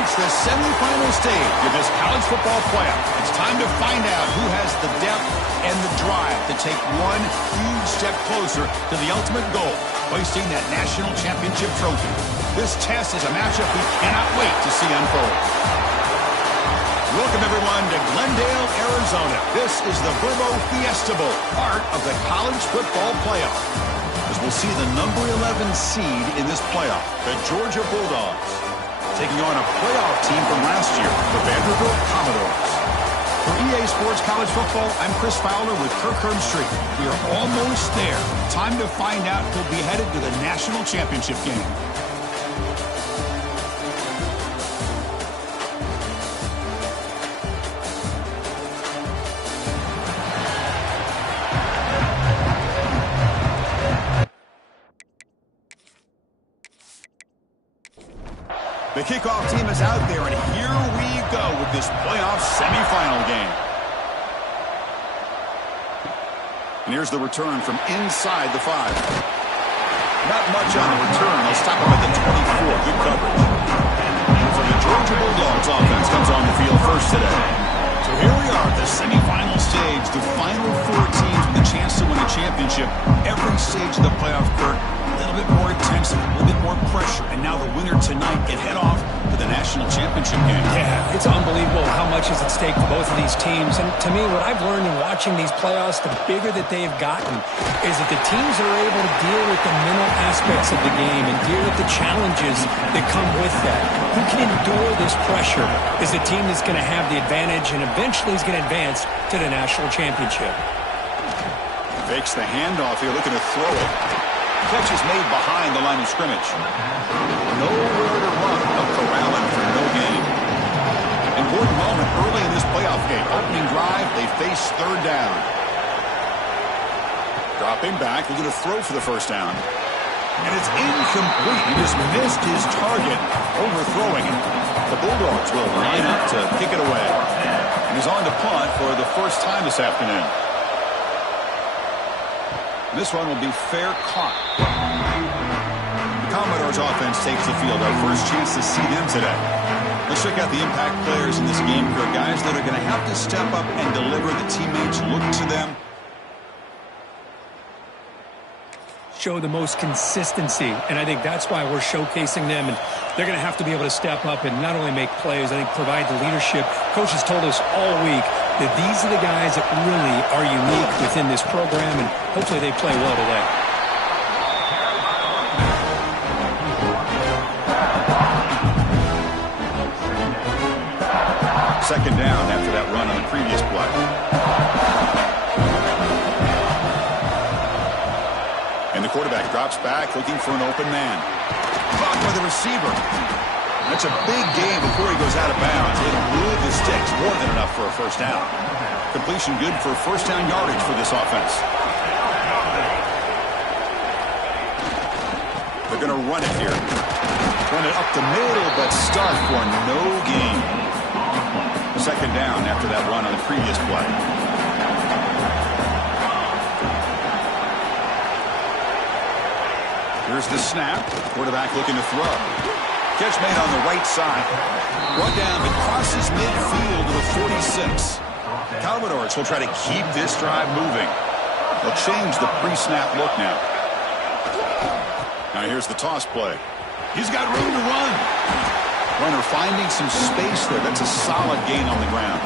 reached the semifinal stage of this college football playoff. It's time to find out who has the depth and the drive to take one huge step closer to the ultimate goal, hoisting that national championship trophy. This test is a matchup we cannot wait to see unfold. Welcome, everyone, to Glendale, Arizona. This is the Vrbo Fiesta Bowl, part of the college football playoff. As we'll see the number 11 seed in this playoff, the Georgia Bulldogs, taking on a playoff team from last year, the Vanderbilt Commodores. For EA Sports College Football, I'm Chris Fowler with Kirk Herbstreit. We are almost there. Time to find out who'll be headed to the national championship game. The kickoff team is out there, and here we go with this playoff semifinal game. And here's the return from inside the 5. Not much on the return. They'll stop him at the 24. Good coverage. So the Georgia Bulldogs offense comes on the field first today. So here we are at the semifinal stage. The final 4 teams with a chance to win a championship. Every stage of the playoff, Kirk, a little bit more intensity, a little bit more pressure. And now the winner tonight can head off to the national championship game. Yeah, it's unbelievable how much is at stake for both of these teams. And to me, what I've learned in watching these playoffs, the bigger that they've gotten, is that the teams that are able to deal with the mental aspects of the game and deal with the challenges that come with that, who can endure this pressure, is the team that's going to have the advantage and eventually is going to advance to the national championship. Fakes the handoff here, looking to throw it. Catch is made behind the line of scrimmage. Nowhere to run, a corralling for no gain. Important moment early in this playoff game. Opening drive, they face third down. Dropping back, looking to throw for the first down. And it's incomplete. He just missed his target, overthrowing it. The Bulldogs will line up to kick it away. And he's on to punt for the first time this afternoon. This one will be fair caught. The Commodores offense takes the field. Our first chance to see them today. Let's check out the impact players in this game. There are guys that are going to have to step up and deliver. The teammates look to them. Show the most consistency, and I think that's why we're showcasing them, and they're going to have to be able to step up and not only make plays, I think provide the leadership. Coach has told us all week that these are the guys that really are unique within this program, and hopefully they play well today. Second down after that run on the previous play. And the quarterback drops back, looking for an open man. Caught by the receiver. That's a big gain before he goes out of bounds. It'll move the sticks, more than enough for a first down. Completion good for first down yardage for this offense. They're going to run it here. Run it up the middle, but stuffed for no gain. Second down after that run on the previous play. Here's the snap. Quarterback looking to throw. Catch made on the right side. Brought down, but crosses midfield to the 46. Commodores will try to keep this drive moving. They'll change the pre-snap look now. Now here's the toss play. He's got room to run. Runner finding some space there. That's a solid gain on the ground.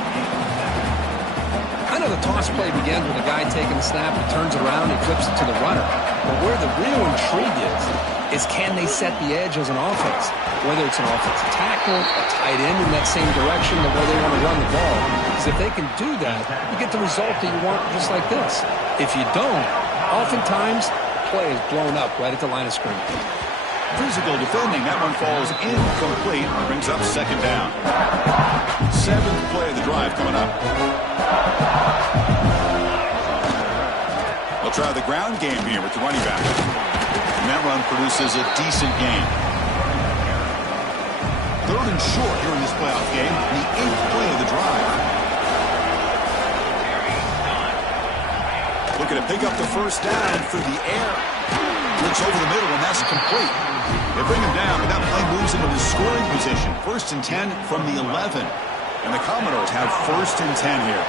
I know the toss play begins with a guy taking the snap, he turns it around, he flips it to the runner. But where the real intrigue is can they set the edge as an offense? Whether it's an offensive tackle, a tight end in that same direction, the way they want to run the ball. Because if they can do that, you get the result that you want just like this. If you don't, oftentimes, the play is blown up right at the line of scrimmage. Physical defending. That one falls incomplete. Brings up second down. 7th play of the drive coming up. They'll try the ground game here with the running back. And that run produces a decent gain. 3rd and short here in this playoff game. The 8th play of the drive. Looking to pick up the first down through the air. Looks over the middle, and that's complete. They bring him down, but that play moves him into scoring position. 1st and 10 from the 11. And the Commodores have 1st and 10 here.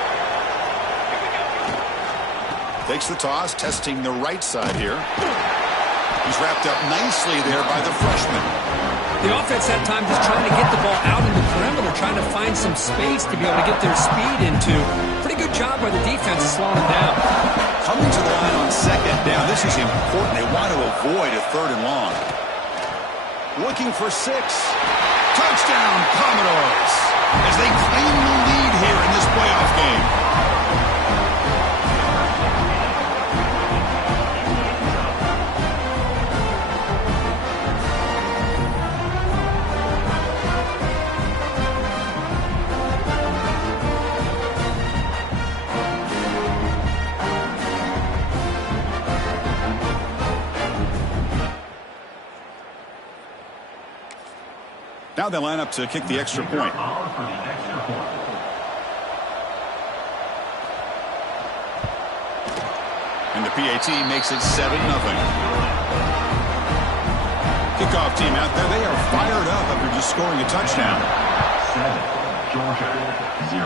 Takes the toss, testing the right side here. He's wrapped up nicely there by the freshman. The offense that time just trying to get the ball out in the perimeter, trying to find some space to be able to get their speed into. Pretty good job by the defense of slowing him down. Coming to the line on 2nd down. This is important. They want to avoid a 3rd and long. Looking for 6. Touchdown, Commodores, as they claim the lead here in this playoff game. Now they line up to kick the extra point. And the PAT makes it 7-0. Kickoff team out there, they are fired up after just scoring a touchdown. 7, Georgia, 0.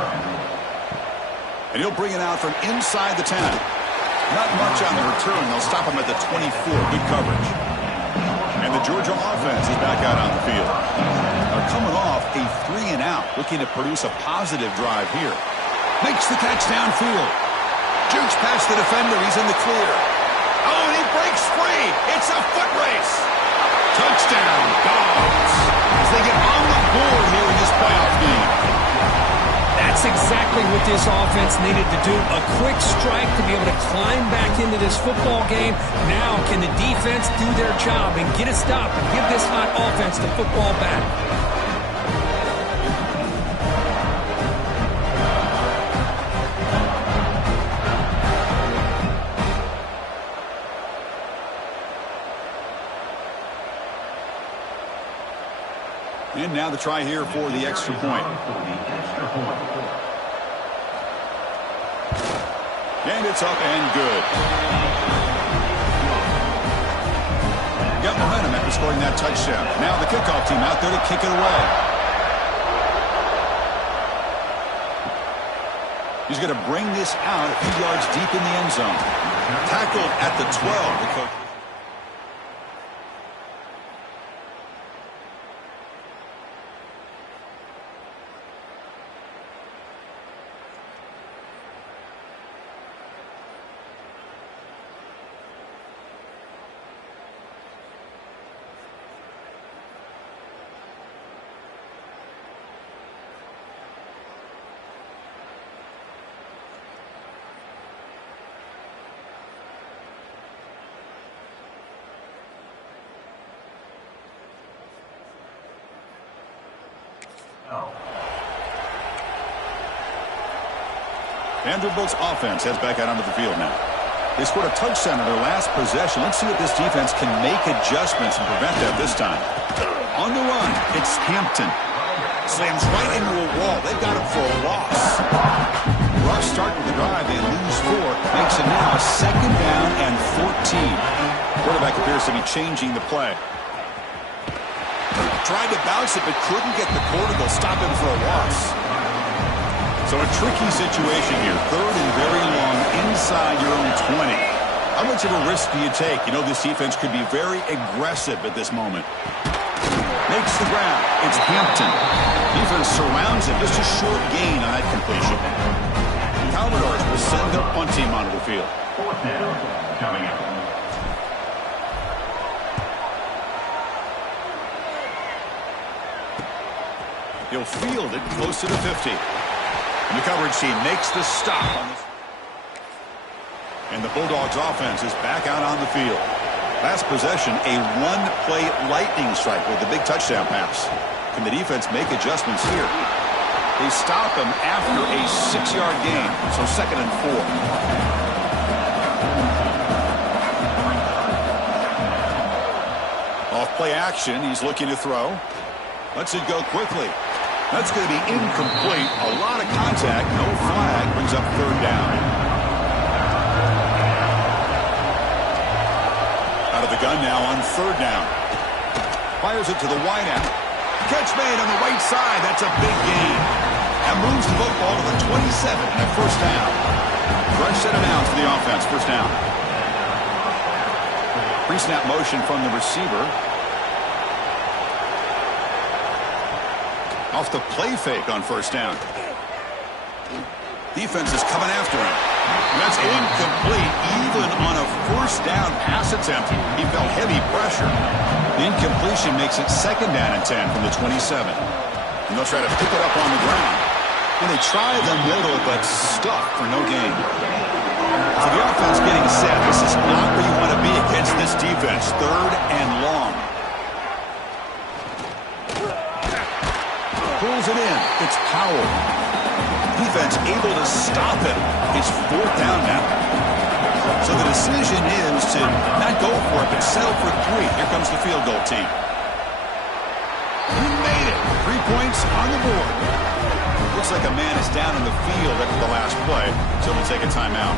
And he'll bring it out from inside the 10. Not much on the return. They'll stop him at the 24. Good coverage. And the Georgia offense is back out on the field. They're coming off a 3-and-out, looking to produce a positive drive here. Makes the catch downfield. Jukes past the defender. He's in the clear. Oh, and he breaks free. It's a foot race. Touchdown, Dogs, as they get on the board here in this playoff game. That's exactly what this offense needed to do. A quick strike to be able to climb back into this football game. Now can the defense do their job and get a stop and give this hot offense the football back? And now the try here for the extra point. And it's up and good. Got momentum after scoring that touchdown. Now the kickoff team out there to kick it away. He's going to bring this out a few yards deep in the end zone. Tackled at the 12. The coach. Vanderbilt's offense heads back out onto the field now. They scored a touchdown in their last possession. Let's see if this defense can make adjustments and prevent that this time. On the run, it's Hampton. Slams right into a wall. They've got him for a loss. Rough start to the drive. They lose 4. Makes it now a 2nd down and 14. Quarterback appears to be changing the play. Tried to bounce it, but couldn't get the quarter. They'll stop him for a loss. So a tricky situation here. 3rd and very long inside your own 20. How much of a risk do you take? You know this defense could be very aggressive at this moment. Makes the ground. It's Hampton. Defense surrounds him. Just a short gain on that completion. Commodores will send their punt team onto the field. 4th down coming up. He'll field it close to the 50. And the coverage team makes the stop on this. And the Bulldogs offense is back out on the field. Last possession, a one-play lightning strike with a big touchdown pass. Can the defense make adjustments here? They stop him after a 6-yard gain, so 2nd and 4. Off play action, he's looking to throw. Lets it go quickly. That's going to be incomplete. A lot of contact. No flag. Brings up 3rd down. Out of the gun now on third down. Fires it to the wide end. Catch made on the right side. That's a big gain. That moves the football to the 27 and a first down. Fresh set of downs for the offense. First down. Pre-snap motion from the receiver. Off the play fake on first down. Defense is coming after him. That's incomplete. Even on a first down pass attempt, he felt heavy pressure. The incompletion makes it second down and 10 from the 27. And they'll try to pick it up on the ground. And they try the middle, but stuck for no gain. So the offense getting set. This is not where you want to be against this defense. Third and long. Pulls it in. It's Powell. Defense able to stop him. It's fourth down now. So the decision is to not go for it, but settle for 3. Here comes the field goal team. He made it. 3 points on the board. Looks like a man is down in the field after the last play, so we'll take a timeout.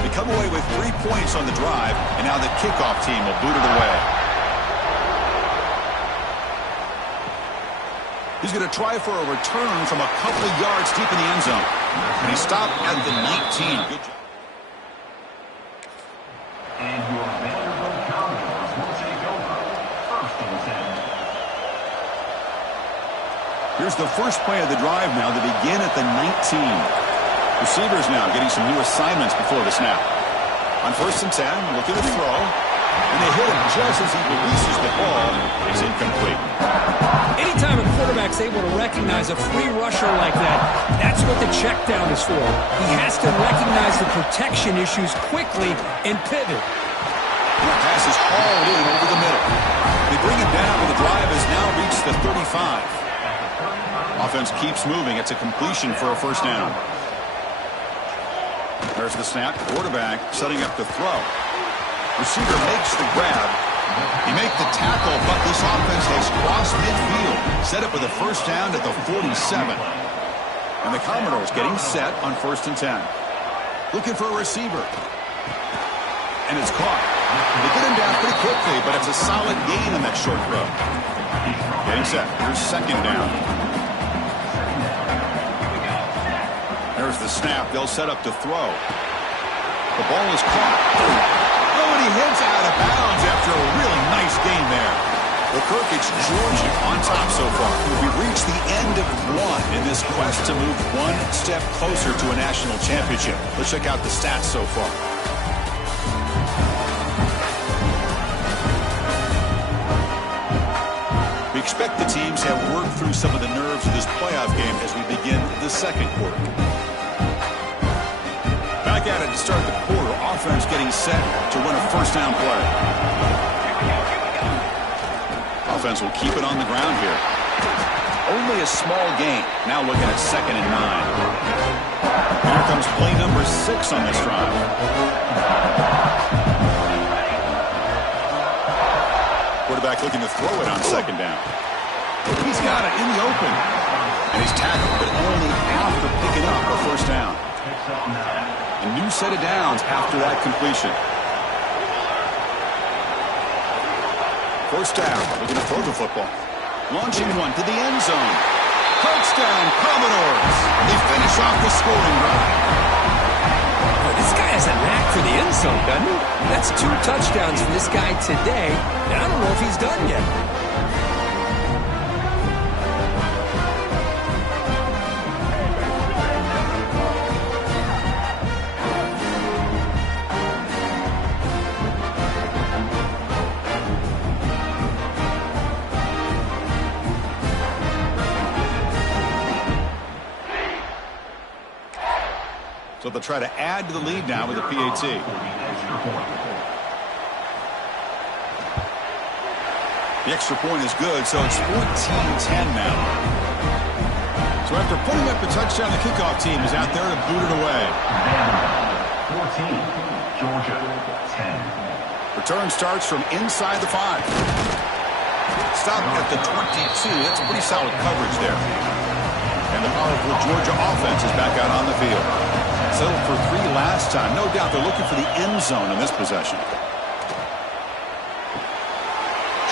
They come away with 3 points on the drive, and now the kickoff team will boot it away. He's going to try for a return from a couple of yards deep in the end zone. And he stopped at the 19. Good job. And your Vanderbilt Commodores will take over. First and 10. Here's the first play of the drive now. They begin at the 19. Receivers now getting some new assignments before the snap. On first and 10, looking to throw. And they hit him just as he releases the ball. It's incomplete. Anytime a quarterback's able to recognize a free rusher like that, that's what the check down is for. He has to recognize the protection issues quickly and pivot. The pass is hauled in over the middle. They bring him down, and the drive has now reached the 35. Offense keeps moving. It's a completion for a first down. There's the snap. Quarterback setting up to throw. Receiver makes the grab. He made the tackle, but this offense has crossed midfield. Set up with a first down at the 47. And the Commodores getting set on first and 10. Looking for a receiver. And it's caught. They get him down pretty quickly, but it's a solid gain on that short throw. Getting set. Here's second down. There's the snap. They'll set up to throw. The ball is caught. He heads out of bounds after a really nice game there. The Kirk, it's Georgia on top so far. We've reached the end of one in this quest to move one step closer to a national championship. Let's check out the stats so far. We expect the teams have worked through some of the nerves of this playoff game as we begin the second quarter. Back at it to start the quarter. Offense getting set to win a first down play. Offense will keep it on the ground here. Only a small gain. Now looking at second and 9. Here comes play number 6 on this drive. Quarterback looking to throw it on second down. He's got it in the open. And he's tackled, but only after picking up a first down. A new set of downs after that completion. First down. Looking to throw the football. Launching one to the end zone. Touchdown, Commodores. They finish off the scoring drive. Well, this guy has a knack for the end zone, doesn't he? That's 2 touchdowns for this guy today, and I don't know if he's done yet. So they'll try to add to the lead now with a PAT. The extra point is good, so it's 14-10 now. So after putting up a touchdown, the kickoff team is out there to boot it away. 14, Georgia 10. Return starts from inside the 5. Stop at the 22. That's pretty solid coverage there. And the powerful Georgia offense is back out on the field. Settled for 3 last time. No doubt they're looking for the end zone in this possession.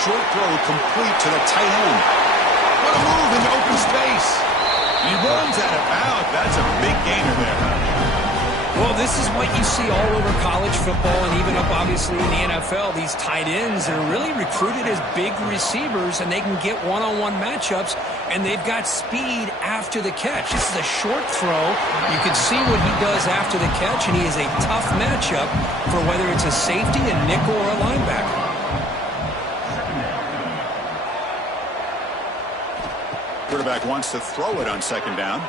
Short throw complete to the tight end. What a move into open space. He runs out of bounds. That's a big gainer there. Well, this is what you see all over college football and even up, obviously, in the NFL. These tight ends are really recruited as big receivers, and they can get one-on-one matchups, and they've got speed after the catch. This is a short throw. You can see what he does after the catch, and he is a tough matchup for whether it's a safety, a nickel, or a linebacker. Quarterback wants to throw it on second down.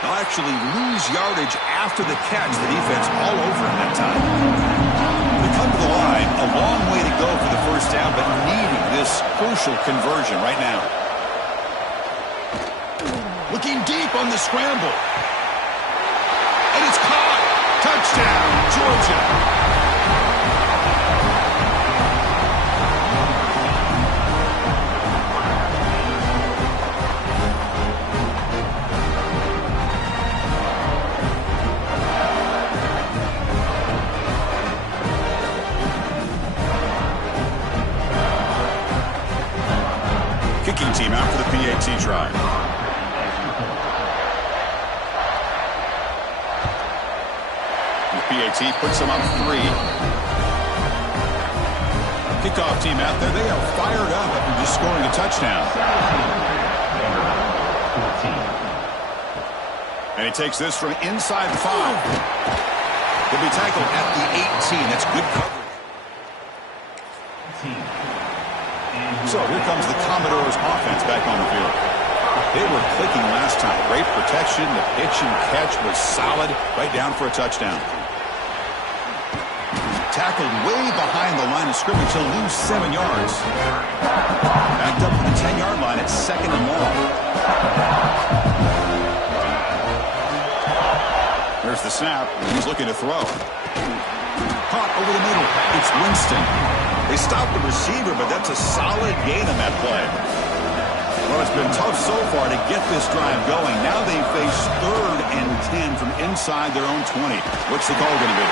They'll actually lose yardage after the catch. The defense all over him that time. They come to the line. A long way to go for the first down, but needing this crucial conversion right now. Looking deep on the scramble. And it's caught. Touchdown, Georgia. Kicking team out for the PAT try. The PAT puts them up 3. Kickoff team out there. They are fired up after just scoring a touchdown. And he takes this from inside the 5. He'll be tackled at the 18. That's good coverage. So here comes the Commodores offense back on the field. They were clicking last time. Great protection. The pitch and catch was solid. Right down for a touchdown. Tackled way behind the line of scrimmage. He'll lose 7 yards. Backed up to the 10-yard line at 2nd and long. There's the snap. He's looking to throw. Caught over the middle. It's Winston. They stopped the receiver, but that's a solid gain on that play. Well, it's been tough so far to get this drive going. Now they face 3rd and 10 from inside their own 20. What's the call going to be?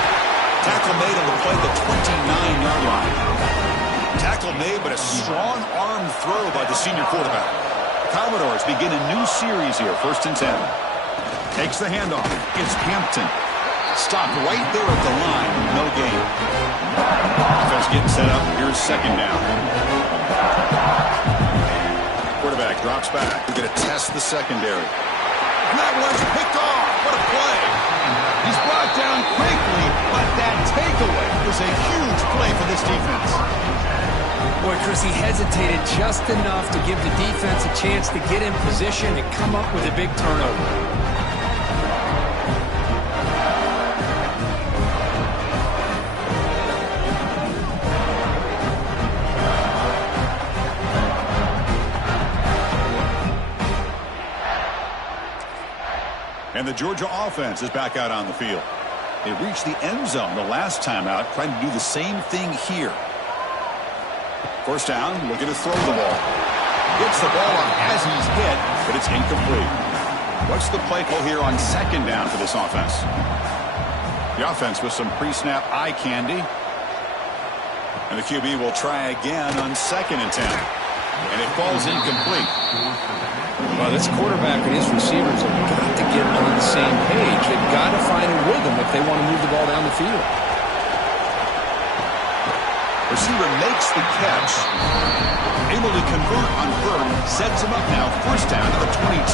Tackle made on the play at the 29-yard line. Tackle made, but a strong arm throw by the senior quarterback. Commodores begin a new series here, 1st and 10. Takes the handoff. It's Hampton. Stopped right there at the line. No gain. Defense getting set up. Here's 2nd down. Quarterback drops back. We're going to test the secondary. And that one's picked off. What a play. He's brought down quickly, but that takeaway is a huge play for this defense. Boy, Chris, he hesitated just enough to give the defense a chance to get in position and come up with a big turnover. And the Georgia offense is back out on the field. They reached the end zone the last time out, trying to do the same thing here. 1st down, looking to throw the ball. Gets the ball on as he's hit, but it's incomplete. What's the play call here on 2nd down for this offense? The offense with some pre-snap eye candy. And the QB will try again on 2nd and 10. And it falls incomplete. Well, this quarterback and his receivers have got to get on the same page. They've got to find a rhythm if they want to move the ball down the field. Receiver makes the catch. Able to convert on 3rd. Sets him up now. 1st down to the 22.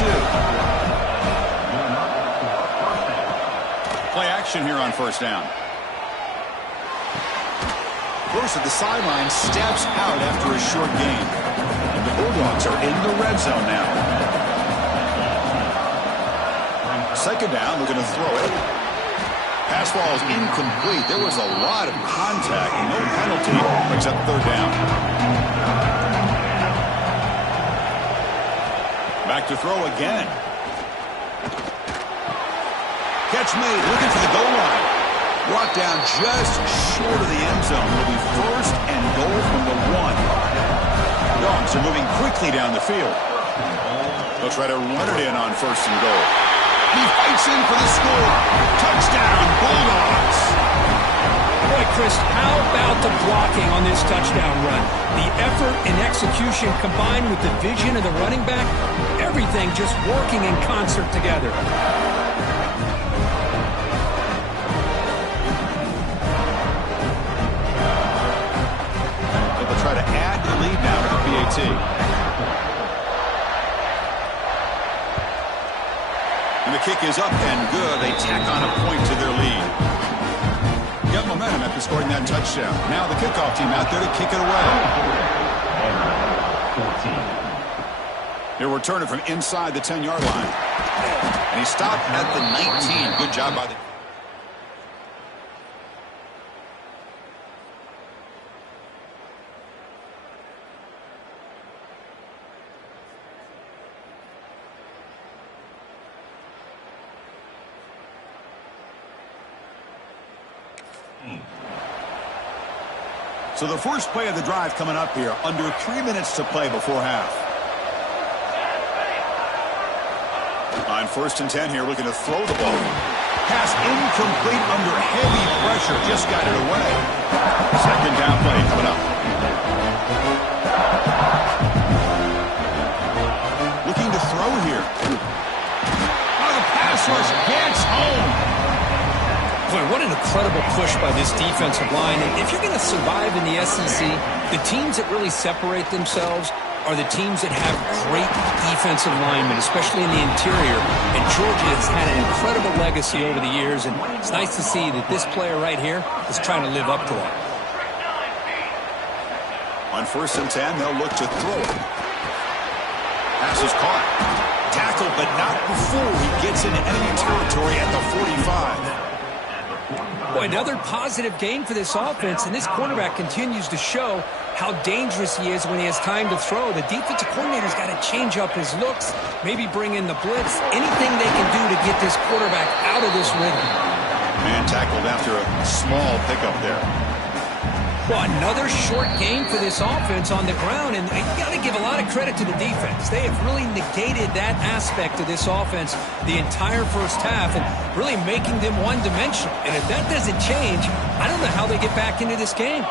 Play action here on 1st down. Bruce at the sideline steps out after a short gain. And the Bulldogs are in the red zone now. 2nd down, they're going to throw it. Pass ball is incomplete. There was a lot of contact. No penalty, except 3rd down. Back to throw again. Catch made, looking for the goal line. Brought down just short of the end zone. It'll be 1st and goal from the 1. Dogs are moving quickly down the field. They'll try to run it in on 1st and goal. He fights in for the score. Touchdown, Bulldogs. Boy, Chris, how about the blocking on this touchdown run? The effort and execution combined with the vision of the running back, everything just working in concert together. They'll try to add to the lead now to the PAT. And the kick is up and good. They tack on a point to their lead. Got momentum after scoring that touchdown. Now the kickoff team out there to kick it away. He'll return it from inside the 10-yard line. And he stopped at the 19. Good job by the... So the first play of the drive coming up here. Under 3 minutes to play before half. On 1st and 10 here, looking to throw the ball. Pass incomplete under heavy pressure. Just got it away. Second down play coming up. Looking to throw here. Oh, the pass rush gets home. Boy, what an incredible push by this defensive line. And if you're going to survive in the SEC, the teams that really separate themselves are the teams that have great defensive linemen, especially in the interior. And Georgia has had an incredible legacy over the years, and it's nice to see that this player right here is trying to live up to that. On 1st and 10, they'll look to throw it. Pass is caught. Tackled, but not before he gets into enemy territory at the 45. Boy, another positive game for this offense, and this quarterback continues to show how dangerous he is when he has time to throw. The defensive coordinator's got to change up his looks, maybe bring in the blitz, anything they can do to get this quarterback out of this rhythm. Man tackled after a small pickup there. Well, another short game for this offense on the ground, and you got to give a lot of credit to the defense. They have really negated that aspect of this offense the entire first half and really making them one-dimensional. And if that doesn't change, I don't know how they get back into this game.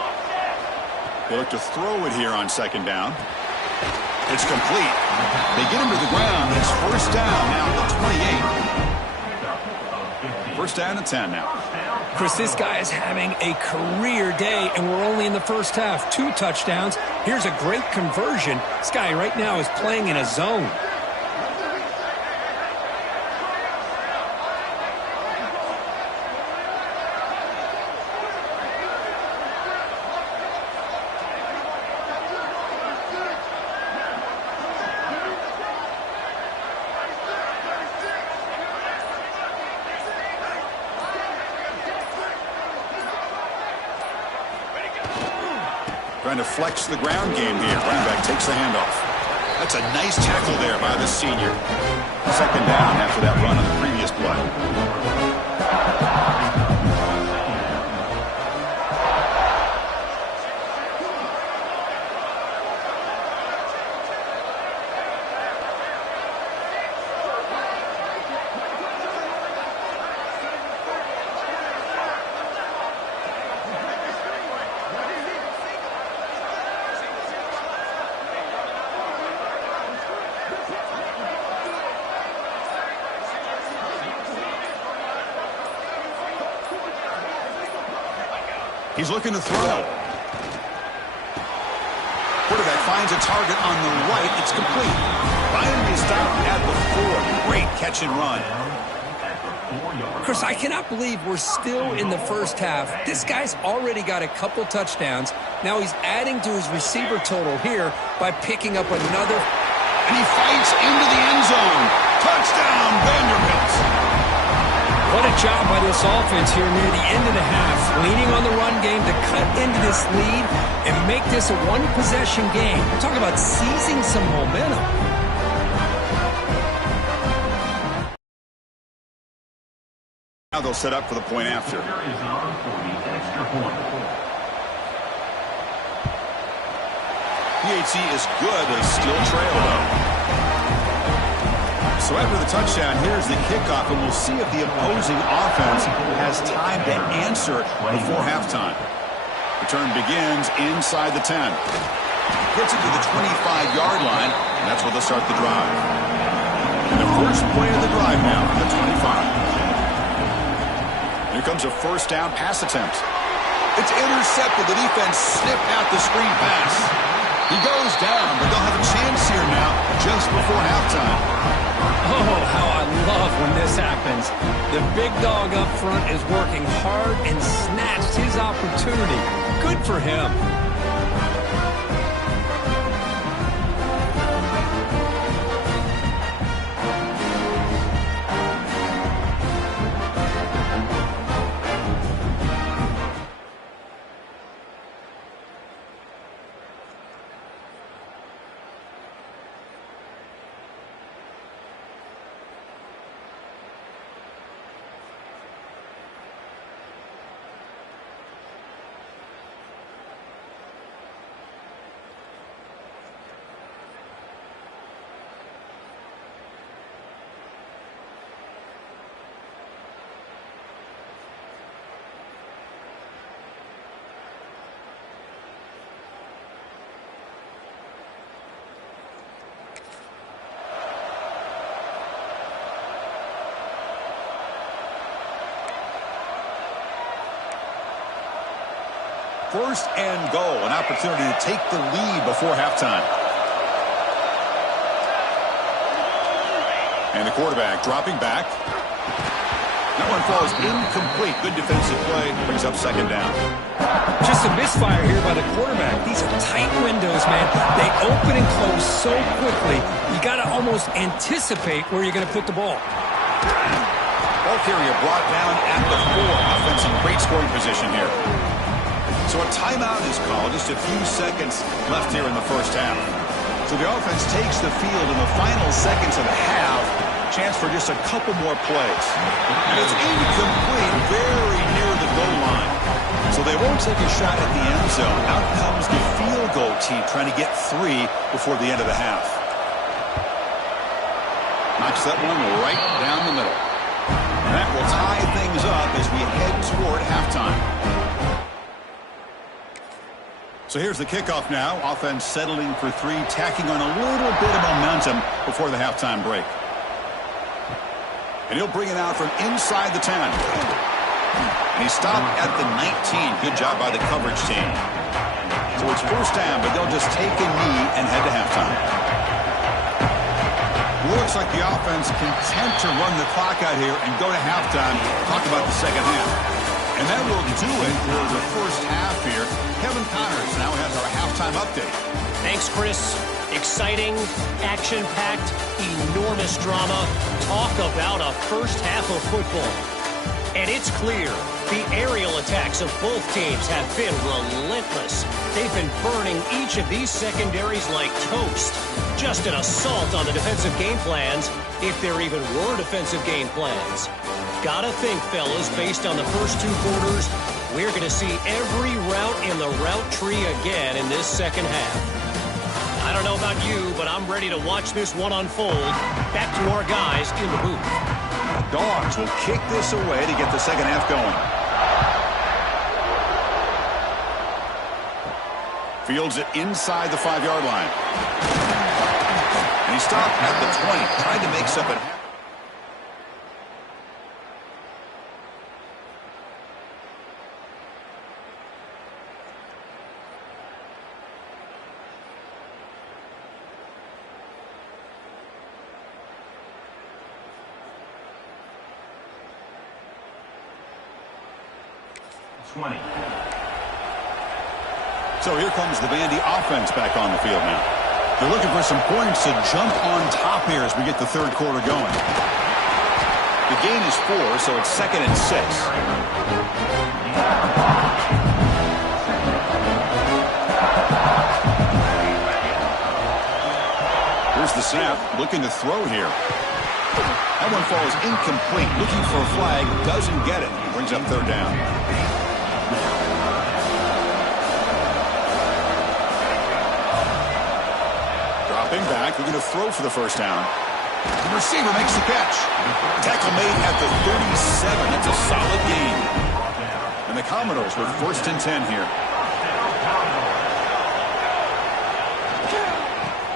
They look to throw it here on 2nd down. It's complete. They get him to the ground. It's 1st down now at the 28. 1st down and 10 now. Chris, this guy is having a career day, and we're only in the first half. 2 touchdowns. Here's a great conversion. This guy right now is playing in a zone. Trying to flex the ground game here. Running back takes the handoff. That's a nice tackle there by the senior. 2nd down after that run on the previous play. He's looking to throw. Quarterback finds a target on the right. It's complete. Finally stopped at the 4. Great catch and run. Chris, I cannot believe we're still in the first half. This guy's already got a couple touchdowns. Now he's adding to his receiver total here by picking up another. And he fights into the end zone. Touchdown, Vanderbilt. What a job by this offense here near the end of the half, leaning on the run game to cut into this lead and make this a one-possession game. We're talking about seizing some momentum. Now they'll set up for the point after. PAT is good. They still trail, though. So after the touchdown, here's the kickoff, and we'll see if the opposing offense has time to answer before halftime. Return begins inside the 10. Gets it to the 25-yard line, and that's where they'll start the drive. And the first play of the drive now from the 25. Here comes a first down pass attempt. It's intercepted. The defense snipped out the screen pass. He goes down, but they'll have a chance here now just before halftime. Oh, how I love when this happens. The big dog up front is working hard and snatched his opportunity. Good for him. First and goal, an opportunity to take the lead before halftime. And the quarterback dropping back. That one falls incomplete. Good defensive play. Brings up second down. Just a misfire here by the quarterback. These are tight windows, man. They open and close so quickly. You got to almost anticipate where you're going to put the ball. Ball carrier brought down at the 4. Offense in great scoring position here. So a timeout is called. Just a few seconds left here in the first half. So the offense takes the field in the final seconds of the half. Chance for just a couple more plays. And it's incomplete, very near the goal line. So they won't take a shot at the end zone. Out comes the field goal team trying to get 3 before the end of the half. Knocks that one right down the middle. And that will tie things up as we head toward halftime. So here's the kickoff now. Offense settling for 3, tacking on a little bit of momentum before the halftime break. And he'll bring it out from inside the 10. And he stopped at the 19. Good job by the coverage team. So it's first down, but they'll just take a knee and head to halftime. Looks like the offense content to run the clock out here and go to halftime. Talk about the second half. And that will do it for the first half here. Kevin Connors now has our halftime update. Thanks, Chris. Exciting, action-packed, enormous drama. Talk about a first half of football. And it's clear the aerial attacks of both teams have been relentless. They've been burning each of these secondaries like toast. Just an assault on the defensive game plans, if there even were defensive game plans. Gotta think, fellas, based on the first 2 quarters, we're going to see every route in the route tree again in this second half. I don't know about you, but I'm ready to watch this one unfold. Back to our guys in the booth. The Dogs will kick this away to get the second half going. Fields it inside the 5-yard line. And he stopped at the 20, tried to make something happen. So here comes the Vandy offense back on the field now. They're looking for some points to jump on top here as we get the third quarter going. The gain is 4, so it's 2nd and 6. Here's the snap, looking to throw here. That one falls incomplete, looking for a flag, doesn't get it. Brings up third down. Dropping back, looking to throw for the first down. The receiver makes the catch. Tackle made at the 37. That's a solid gain. And the Commodores with 1st and 10 here.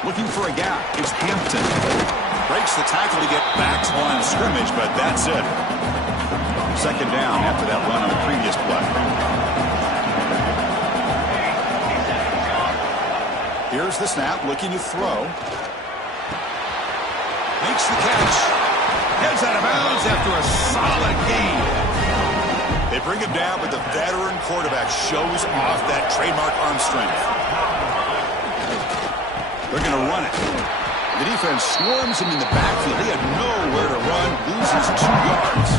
Looking for a gap. It's Hampton. Breaks the tackle to get back to the line of scrimmage, but that's it. 2nd down after that run on the previous play. Here's the snap, looking to throw. Makes the catch. Heads out of bounds after a solid gain. They bring him down, but the veteran quarterback shows off that trademark arm strength. They're going to run it. The defense swarms him in the backfield. He had nowhere to run, loses 2 yards.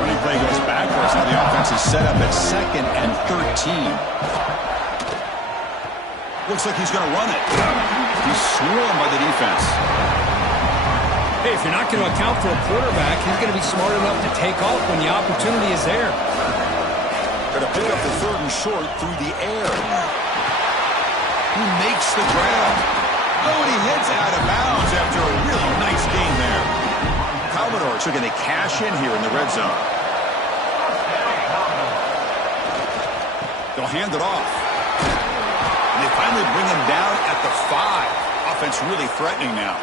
Running play goes backwards. Now the offense is set up at 2nd and 13. Looks like he's going to run it. He's swarmed by the defense. Hey, if you're not going to account for a quarterback, he's going to be smart enough to take off when the opportunity is there. Going to pick up the 3rd and short through the air. He makes the grab. Oh, and he heads out of bounds after a really nice gain there. Commodores are going to cash in here in the red zone. They'll hand it off. And they finally bring him down at the 5. Offense really threatening now.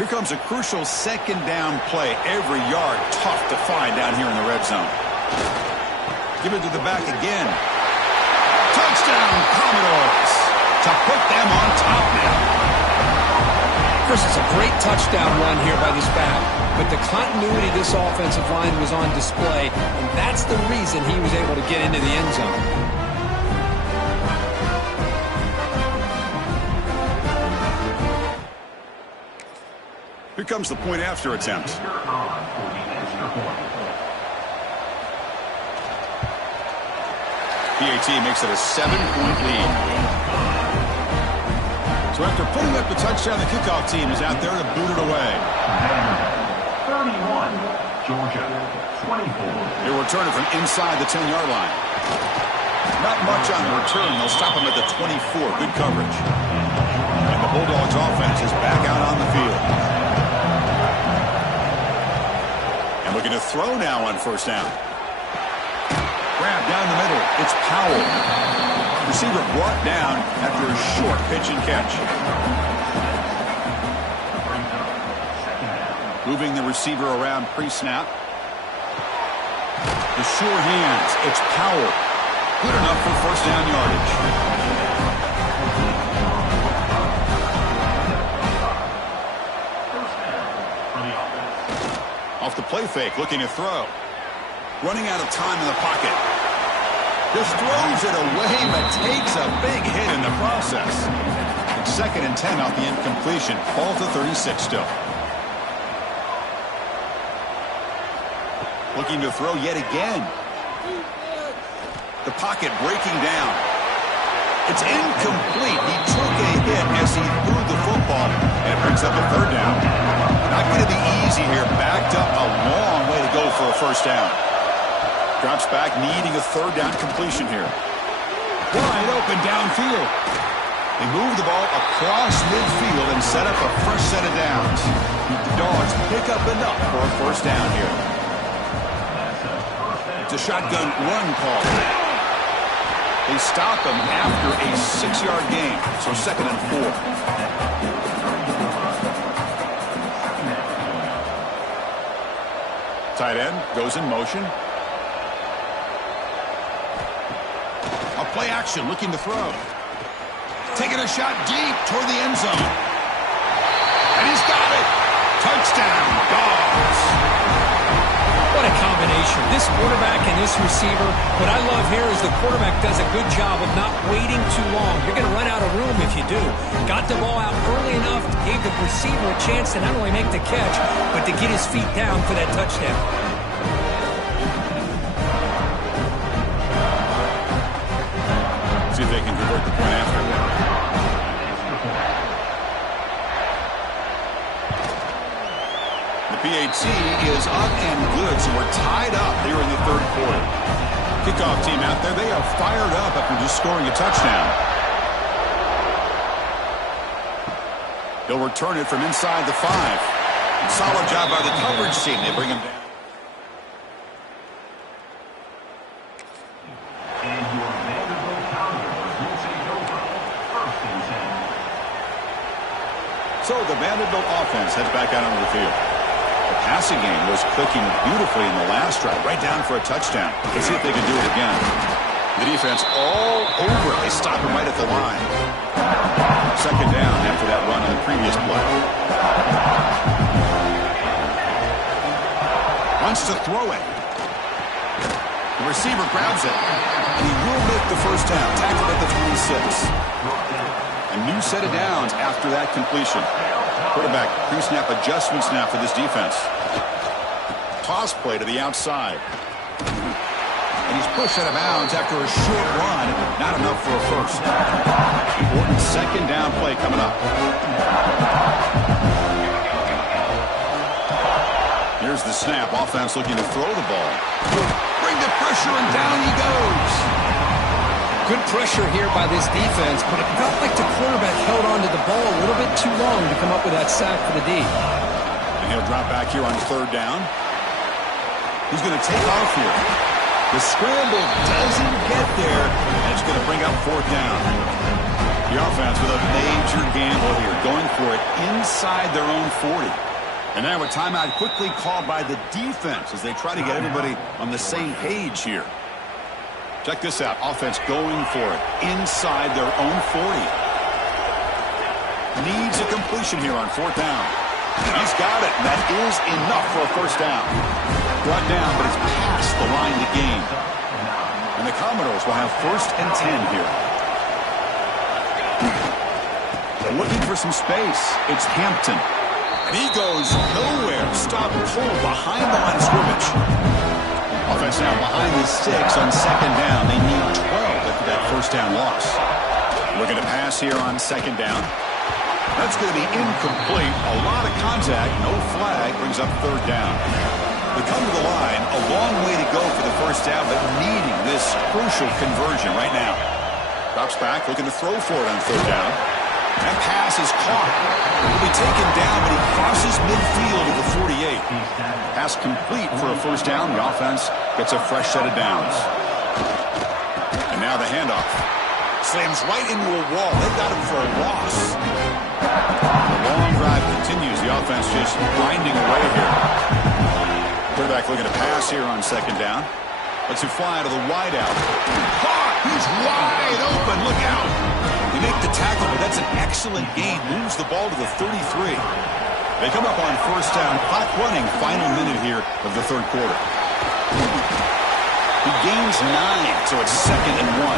Here comes a crucial 2nd down play. Every yard tough to find down here in the red zone. Give it to the back again. Touchdown, Commodores. To put them on top now. Chris, it's a great touchdown run here by this back, but the continuity of this offensive line was on display, and that's the reason he was able to get into the end zone. Here comes the point after attempt. PAT makes it a 7-point lead. So after putting up the touchdown, the kickoff team is out there to boot it away. 31, Georgia, 24. They'll return it from inside the 10-yard line. Not much on the return. They'll stop him at the 24. Good coverage. And the Bulldogs offense is back out on the field. And looking to throw now on 1st down. Grab down the middle. It's Powell. Receiver brought down after a short pitch and catch. Moving the receiver around pre-snap. The sure hands. It's Powell. Good enough for 1st down yardage. Off the play fake, looking to throw. Running out of time in the pocket. Just throws it away, but takes a big hit in the process. 2nd and 10 off the incompletion. Ball to 36 still. Looking to throw yet again. The pocket breaking down. It's incomplete. He took a hit as he threw the football, and it brings up a 3rd down. Not going to be easy here. Backed up a long way to go for a 1st down. Drops back, needing a 3rd down completion here. Wide open downfield. They move the ball across midfield and set up a fresh set of downs. The Dogs pick up enough for a 1st down here. It's a shotgun run call. They stop him after a 6-yard gain, so 2nd and 4. Tight end goes in motion. A play action, looking to throw. Taking a shot deep toward the end zone. And he's got it. Touchdown, Dogs. What a combination. This quarterback and this receiver. What I love here is the quarterback does a good job of not waiting too long. You're going to run out of room if you do. Got the ball out early enough, gave the receiver a chance to not only make the catch, but to get his feet down for that touchdown. See if they can convert the point after. The PAT is up and good, so we're tied up here in the 3rd quarter. Kickoff team out there, they are fired up after just scoring a touchdown. He'll return it from inside the 5. Solid job by the coverage team. They bring him down. And your Vanderbilt Commodores will take over 1st and 10. So the Vanderbilt offense heads back out onto the field. The passing game was clicking beautifully in the last drive, right down for a touchdown. Let's see if they can do it again. The defense all over it. They stop him right at the line. 2nd down after that run on the previous play. Wants to throw it. The receiver grabs it. And he will make the 1st down. Tackled at the 26. A new set of downs after that completion. Quarterback pre-snap adjustment snap for this defense. Toss play to the outside. And he's pushed out of bounds after a short run. Not enough for a 1st. Important 2nd down play coming up. Here's the snap. Offense looking to throw the ball. Bring the pressure and down he goes. Good pressure here by this defense, but it felt like the quarterback held on to the ball a little bit too long to come up with that sack for the D. And he'll drop back here on 3rd down. He's going to take off here. The scramble doesn't get there, and it's going to bring up 4th down. The offense with a major gamble here, going for it inside their own 40. And now a timeout quickly called by the defense as they try to get everybody on the same page here. Check this out. Offense going for it inside their own 40. Needs a completion here on 4th down. He's got it, and that is enough for a 1st down. Brought down, but it's past the line to gain. And the Commodores will have 1st and 10 here. They're looking for some space. It's Hampton. And he goes nowhere. Stop pull behind the line of scrimmage. Offense now behind the 6 on 2nd down. They need 12 after that 1st down loss. Looking to pass here on 2nd down. That's going to be incomplete. A lot of contact. No flag. Brings up 3rd down. They come to the line. A long way to go for the 1st down, but needing this crucial conversion right now. Drops back. Looking to throw for it on 3rd down. That pass is caught. He'll be taken down, but he crosses midfield to the 48. Pass complete for a 1st down. The offense gets a fresh set of downs. And now the handoff. Slams right into a wall. They've got him for a loss. The long drive continues. The offense just grinding away here. Quarterback looking to pass here on 2nd down. Lets it fly to the wideout. He's wide open. Look out. They make the tackle, but that's an excellent gain. Moves the ball to the 33. They come up on 1st down. Clock running. Final minute here of the 3rd quarter. He gains 9, so it's 2nd and 1.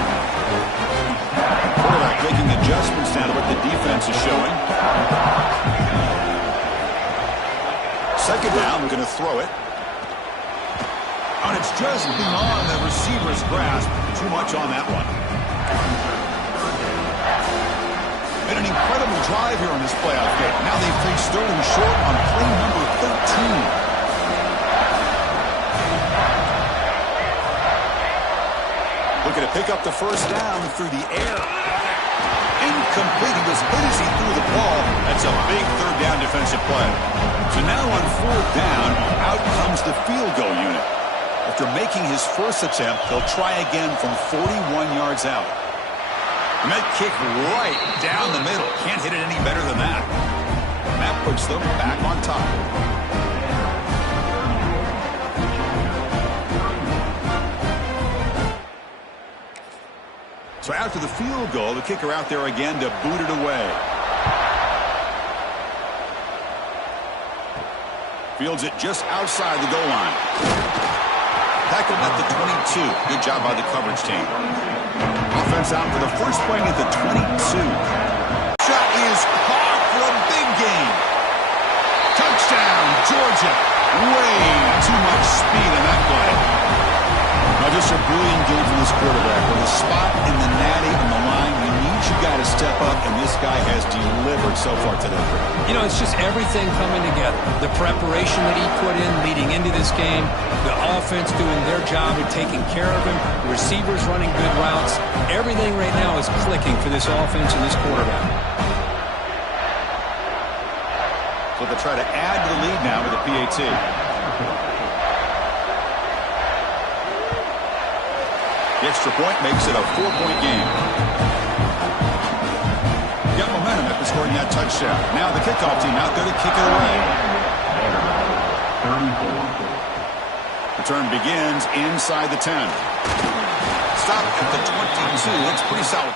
Quarterback making adjustments now to what the defense is showing. 2nd down. We're going to throw it. And it's just beyond the receiver's grasp. Too much on that one. Been an incredible drive here on this playoff game. Now they face 3rd and short on play number 13. Looking to pick up the 1st down through the air. Incomplete. He was hit as he threw the ball. That's a big 3rd down defensive play. So now on 4th down, out comes the field goal unit. After making his 1st attempt, he'll try again from 41 yards out. And that kick right down the middle. Can't hit it any better than that. And that puts them back on top. So after the field goal, the kicker out there again to boot it away. Fields it just outside the goal line. Tackled at the 22. Good job by the coverage team. Offense out for the 1st play at the 22. Shot is caught for a big gain. Touchdown, Georgia. Way too much speed in that play. Now just a brilliant game from this quarterback. With a spot in the natty on the line, we need you guys to step up, and this guy has delivered so far today. You know, it's just everything coming together. The preparation that he put in leading into this game, the offense doing their job of taking care of him, the receivers running good routes. Everything right now is clicking for this offense and this quarterback. So they'll try to add to the lead now with a PAT. The extra point makes it a 4-point game. Got momentum after scoring that touchdown. Now the kickoff team out there to kick it away. 34. Return begins inside the 10. Stop at the 22. That's pretty solid.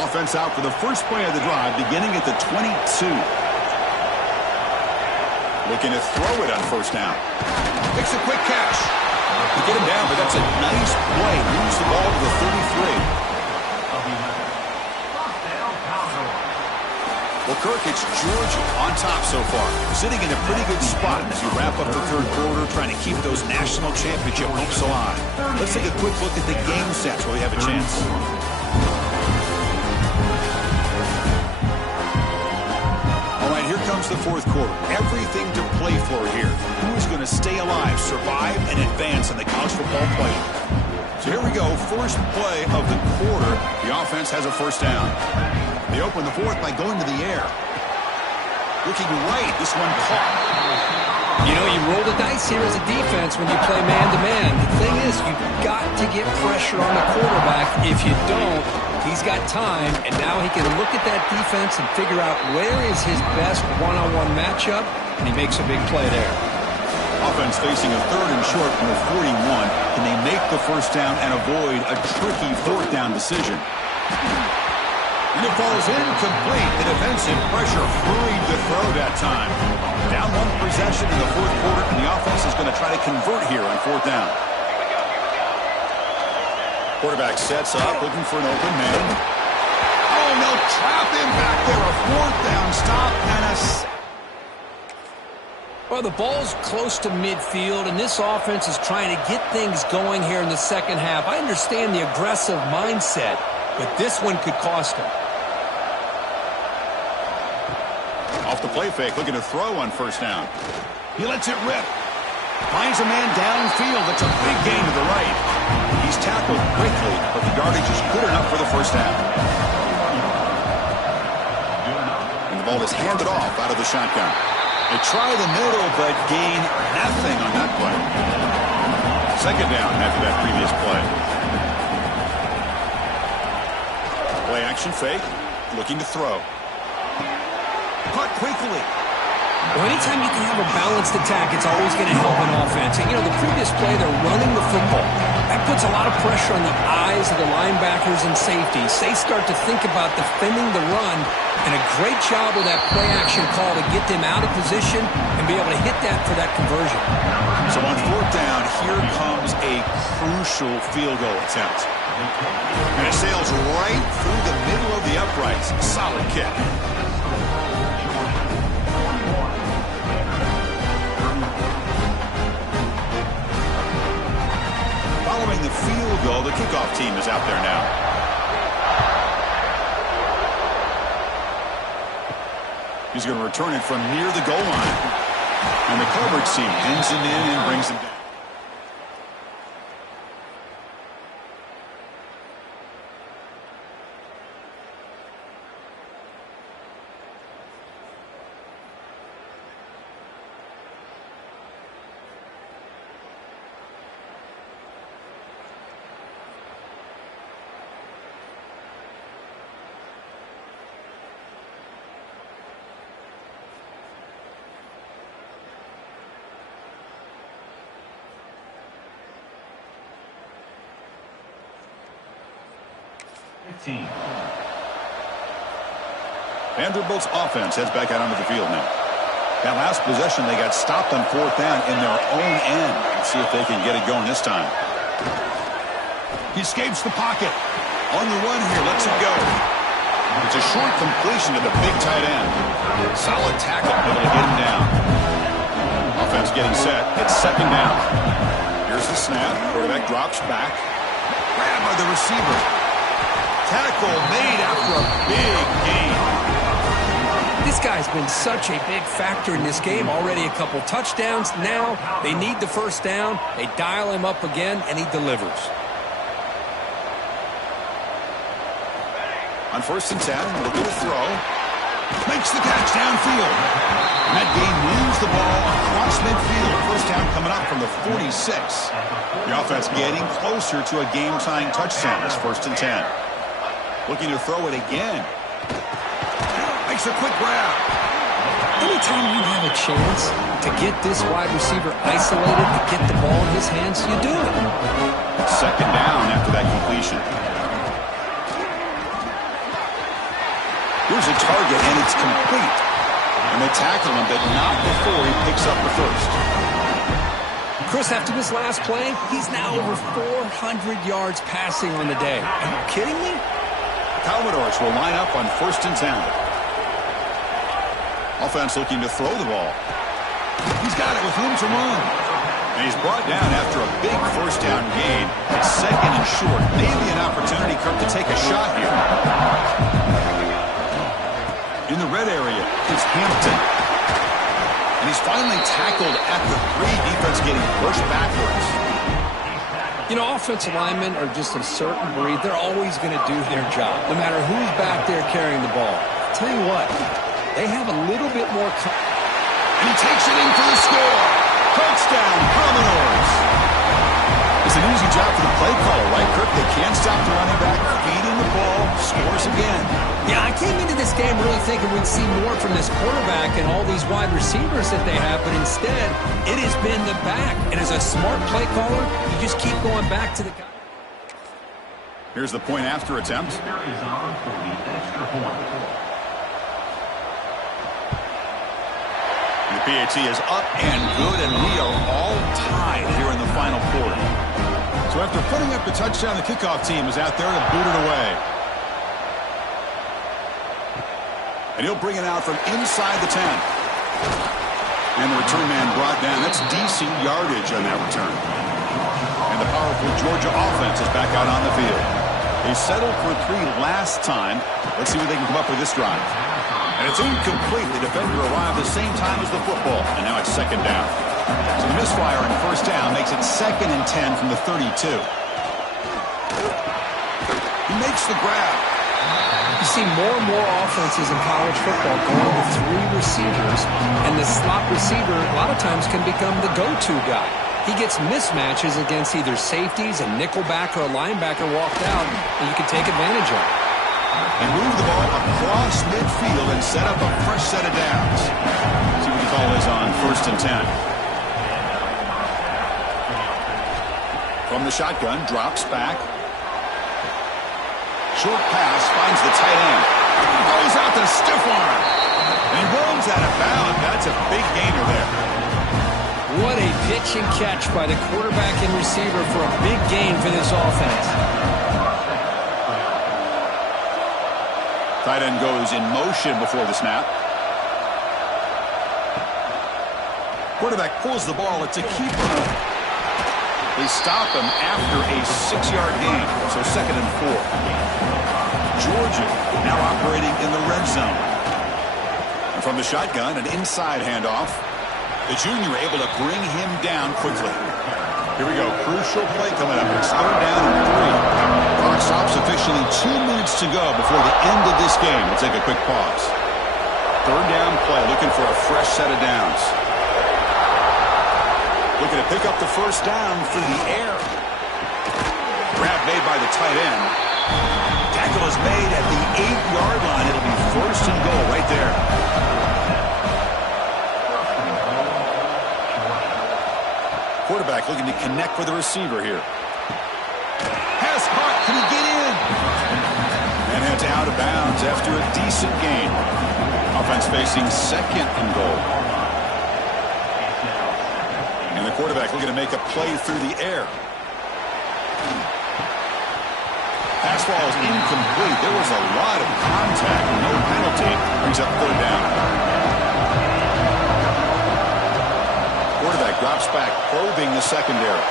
Offense out for the first play of the drive, beginning at the 22. Looking to throw it on first down. Makes a quick catch. To get him down, but that's a nice play. Moves the ball to the 33. Well, Kirk, it's Georgia on top so far. Sitting in a pretty good spot as you wrap up the third quarter, trying to keep those national championship hopes alive. Let's take a quick look at the game sets where we have a chance. Here comes the fourth quarter. Everything to play for here. Who's going to stay alive, survive, and advance in the college football playoff? So here we go. First play of the quarter. The offense has a first down. They open the fourth by going to the air. Looking right. This one caught. You know, you roll the dice here as a defense when you play man-to-man. The thing is, you've got to get pressure on the quarterback. If you don't, he's got time, and now he can look at that defense and figure out where is his best one-on-one matchup, and he makes a big play there. Offense facing a third and short from the 41. Can they make the first down and avoid a tricky fourth down decision? And it falls incomplete. The defensive pressure hurried to throw that time. Down one possession in the fourth quarter, and the offense is going to try to convert here on fourth down. Quarterback sets up, looking for an open man. Oh, and they'll trap him back there. A fourth down stop and a... Well, the ball's close to midfield, and this offense is trying to get things going here in the second half. I understand the aggressive mindset, but this one could cost him. Off the play fake, looking to throw on first down. He lets it rip. Finds a man downfield. That's a big gain to the right. He's tackled quickly, but the yardage is good enough for the first down. And the ball is handed off out of the shotgun. They try the middle, but gain nothing on that play. Second down after that previous play. Play action fake, looking to throw. Caught quickly. Well, anytime you can have a balanced attack, it's always going to help an offense. And, you know, the previous play, they're running the football. That puts a lot of pressure on the eyes of the linebackers and safeties. They start to think about defending the run, and a great job with that play-action call to get them out of position and be able to hit that for that conversion. So on fourth down, here comes a crucial field goal attempt. And it sails right through the middle of the uprights. Solid kick. Following the field goal, the kickoff team is out there now. He's going to return it from near the goal line. And the coverage team pins him in and brings him down. Vanderbilt's offense heads back out onto the field now. That last possession, they got stopped on fourth down in their own end. Let's see if they can get it going this time. He escapes the pocket. On the run here, lets it go. It's a short completion to the big tight end. Solid tackle, able to get him down. Offense getting set. It's second down. Here's the snap. Quarterback drops back. Grabbed by the receiver. Tackle made after a big gain. This guy's been such a big factor in this game. Already a couple touchdowns. Now they need the first down. They dial him up again, and he delivers. On 1st and 10, looking to throw. Makes the catch downfield. And that gain moves the ball across midfield. First down coming up from the 46. The offense getting closer to a game-tying touchdown. It's 1st and 10. Looking to throw it again. Makes a quick grab. Anytime you have a chance to get this wide receiver isolated, to get the ball in his hands, you do it. Second down after that completion. Here's a target, and it's complete. And they tackle him, but not before he picks up the first. Chris, after this last play, he's now over 400 yards passing on the day. Are you kidding me? Commodores will line up on 1st and 10. Offense looking to throw the ball. He's got it with room to run. And he's brought down after a big first down gain. It's second and short. Maybe an opportunity, Kirk, to take a shot here. In the red area is Hampton. And he's finally tackled at the 3. Defense getting pushed backwards. You know, offensive linemen are just a certain breed. They're always going to do their job, no matter who's back there carrying the ball. I'll tell you what, they have a little bit more... And he takes it in for the score. Touchdown, Commodores. It's an easy job for the play caller, right, Kirk? They can't stop the running back, feeding the ball, scores again. Yeah, I came into this game really thinking we'd see more from this quarterback and all these wide receivers that they have, but instead, it has been the back. And as a smart play caller, you just keep going back to the guy. Here's the point after attempt. Is on for the extra point. The PAT is up and good, and we are all tied here in the final quarter. So after putting up the touchdown, the kickoff team is out there to boot it away. And he'll bring it out from inside the 10. And the return man brought down. That's decent yardage on that return. And the powerful Georgia offense is back out on the field. They settled for 3 last time. Let's see what they can come up with this drive. And it's incomplete. The defender arrived the same time as the football. And now it's second down. So the misfire on first down makes it 2nd and 10 from the 32. He makes the grab. You see more and more offenses in college football going with 3 receivers, and the slot receiver a lot of times can become the go-to guy. He gets mismatches against either safeties, a nickelback, or a linebacker walked out, and you can take advantage of it. They move the ball across midfield and set up a fresh set of downs. See what the call is on 1st and 10. From the shotgun, drops back. Short pass, finds the tight end. Goes out to stiff arm. And he rolls out of bounds. That's a big gainer there. What a pitch and catch by the quarterback and receiver for a big gain for this offense. Tight end goes in motion before the snap. Quarterback pulls the ball. It's a keeper. They stop him after a 6-yard gain. So 2nd and 4. Georgia now operating in the red zone. And from the shotgun, an inside handoff. The junior able to bring him down quickly. Here we go. Crucial play coming up. It's 3rd down and 3. Clock stops officially 2 minutes to go before the end of this game. We'll take a quick pause. 3rd down play, looking for a fresh set of downs. Looking to pick up the first down through the air. Grab made by the tight end. Tackle is made at the 8-yard line. It'll be 1st and goal right there. Quarterback looking to connect with the receiver here. Pass caught. Can he get in? And it's out of bounds after a decent gain. Offense facing 2nd and goal. And the quarterback looking to make a play through the air. Pass pass falls incomplete. There was a lot of contact. No penalty. Brings up third down. Quarterback drops back, probing the secondary.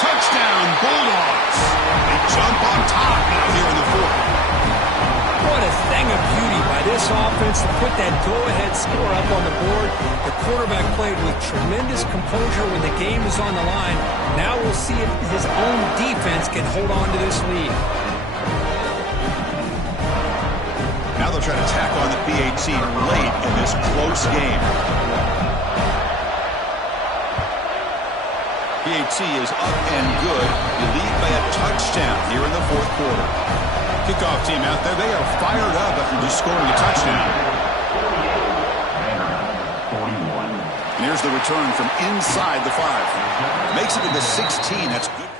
Touchdown, Bulldogs. They jump on top now here in the fourth. What a thing of beauty by this offense to put that go-ahead score up on the board. The quarterback played with tremendous composure when the game was on the line. Now we'll see if his own defense can hold on to this lead. Now they'll try to tack on the PAT late in this close game. PAT is up and good. You lead by a touchdown here in the fourth quarter. Kickoff team out there, they are fired up after just scoring a touchdown. And here's the return from inside the 5. Makes it to the 16. That's good.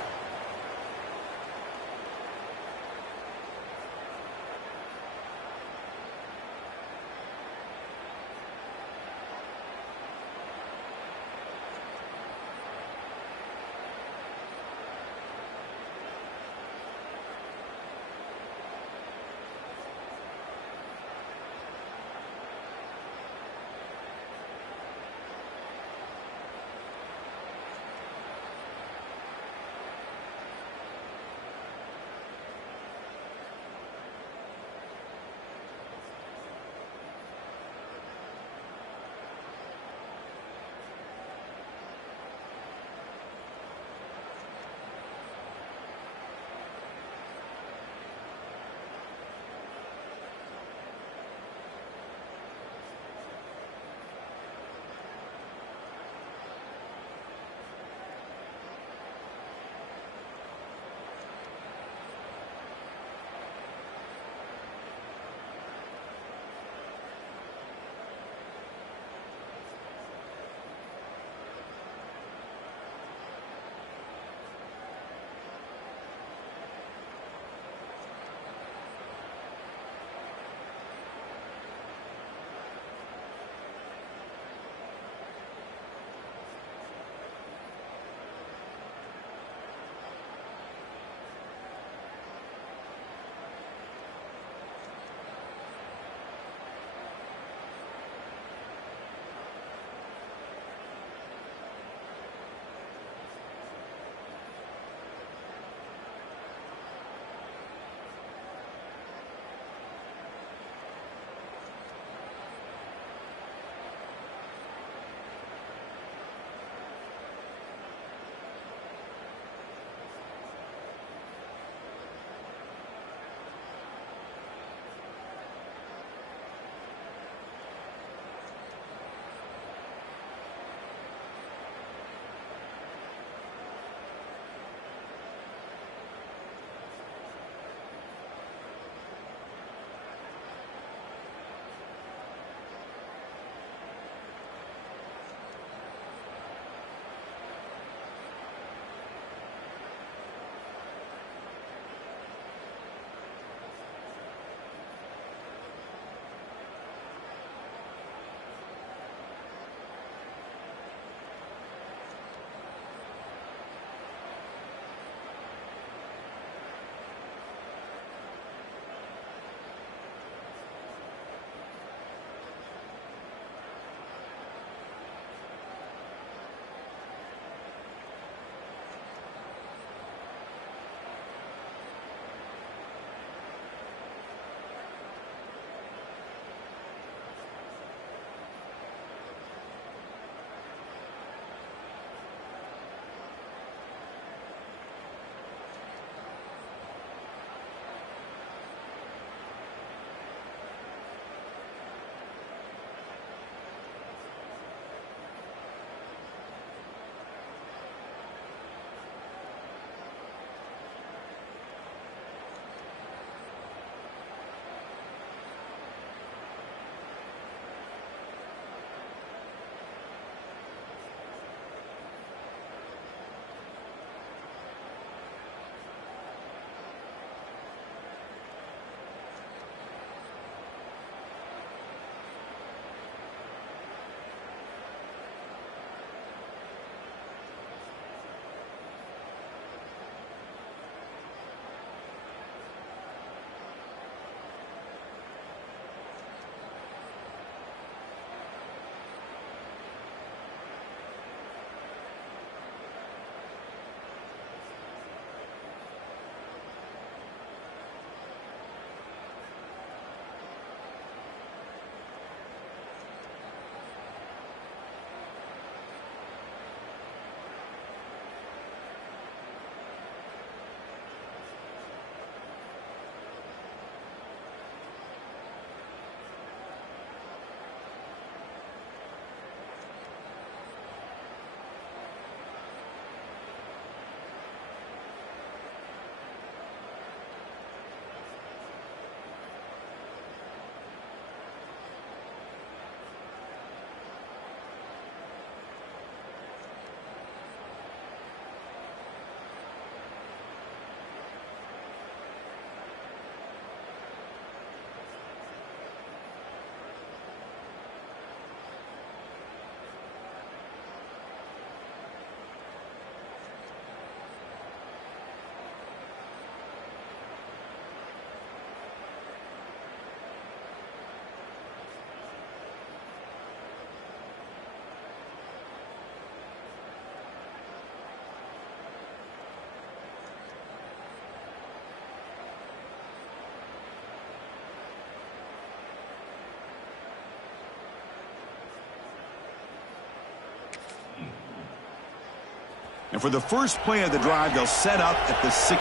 And for the first play of the drive, they'll set up at the 16.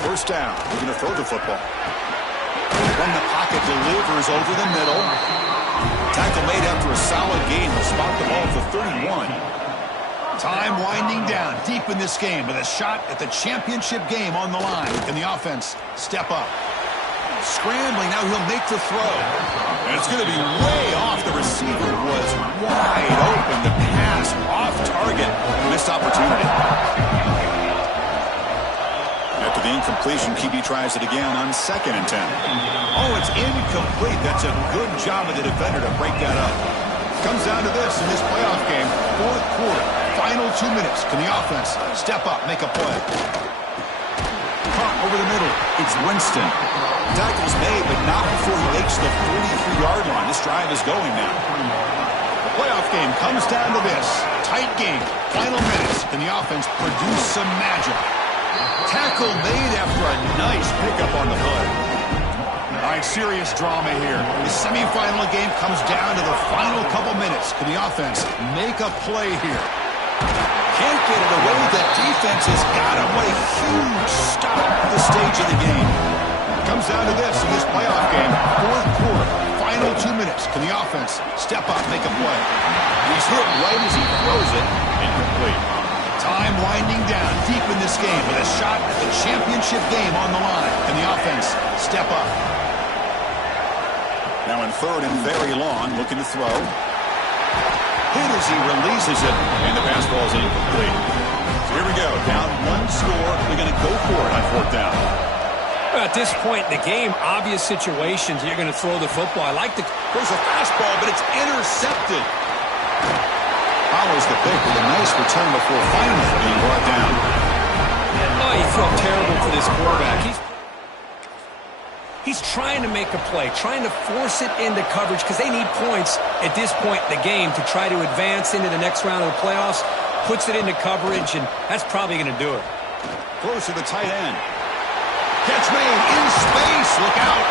First down. They're going to throw the football. From the pocket, delivers over the middle. Tackle made after a solid gain. Will spot the ball for 31. Time winding down deep in this game with a shot at the championship game on the line. Can the offense step up? Scrambling, now he'll make the throw. And it's going to be way off. The receiver was wide open. The pass off target. Missed opportunity. After the incompletion, QB tries it again on 2nd and 10. Oh, it's incomplete. That's a good job of the defender to break that up. Comes down to this in this playoff game. 4th quarter, final 2 minutes. Can the offense step up, make a play? Caught over the middle. It's Winston. Tackle's made, but not before he makes the 43-yard line. This drive is going now. The playoff game comes down to this. Tight game, final minutes. Can the offense produce some magic? Tackle made after a nice pickup on the play. All right, serious drama here. The semifinal game comes down to the final couple minutes. Can the offense make a play here? Can't get it away. The defense has got him. What a huge stop at the stage of the game. Comes down to this in this playoff game. 4th quarter, final 2 minutes. Can the offense step up, make a play? He's hit right as he throws it. Incomplete. Time winding down deep in this game with a shot at the championship game on the line. Can the offense step up? Now in 3rd and very long, looking to throw. Hit as he releases it, and the pass ball is incomplete. So here we go, down 1 score. They're going to go for it on 4th down. Well, at this point in the game, obvious situations, you're going to throw the football. I like the... There's a fastball, but it's intercepted. Follows the pick with a nice return before finally being brought down. Oh, you feel terrible for this quarterback. He's trying to make a play, trying to force it into coverage because they need points at this point in the game to try to advance into the next round of the playoffs. Puts it into coverage, and that's probably going to do it. Close to the tight end. Catch made in space. Look out.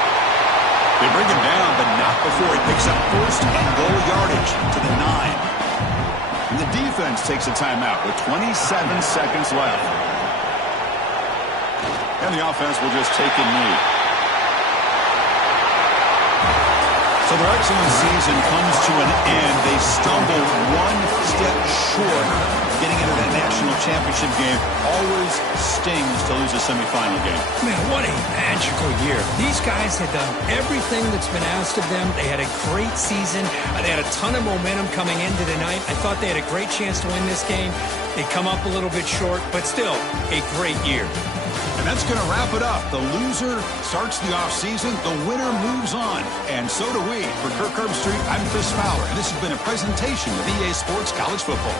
They bring him down, but not before he picks up 1st and goal yardage to the 9. And the defense takes a timeout with 27 seconds left. And the offense will just take a knee. So their excellent season comes to an end. They stumbled 1 step short getting into that national championship game. Always stings to lose a semifinal game. Man, what a magical year. These guys had done everything that's been asked of them. They had a great season. They had a ton of momentum coming into tonight. I thought they had a great chance to win this game. They come up a little bit short, but still a great year. And that's going to wrap it up. The loser starts the offseason. The winner moves on. And so do we. For Kirk Herbstreit, I'm Chris Fowler. And this has been a presentation of EA Sports College Football.